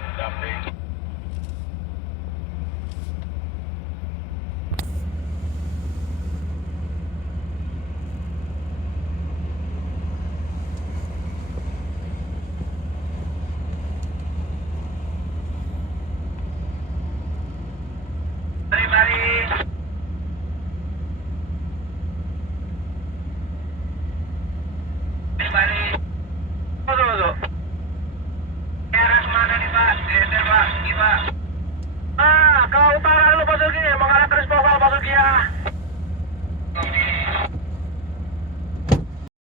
pendamping. Mari. Mari. Masuk. Ke arah mana nih Pak? Geser Pak, Pak. Ke utara dulu Pak Sugi, mengarah ke Respokal Pak Sugi ya.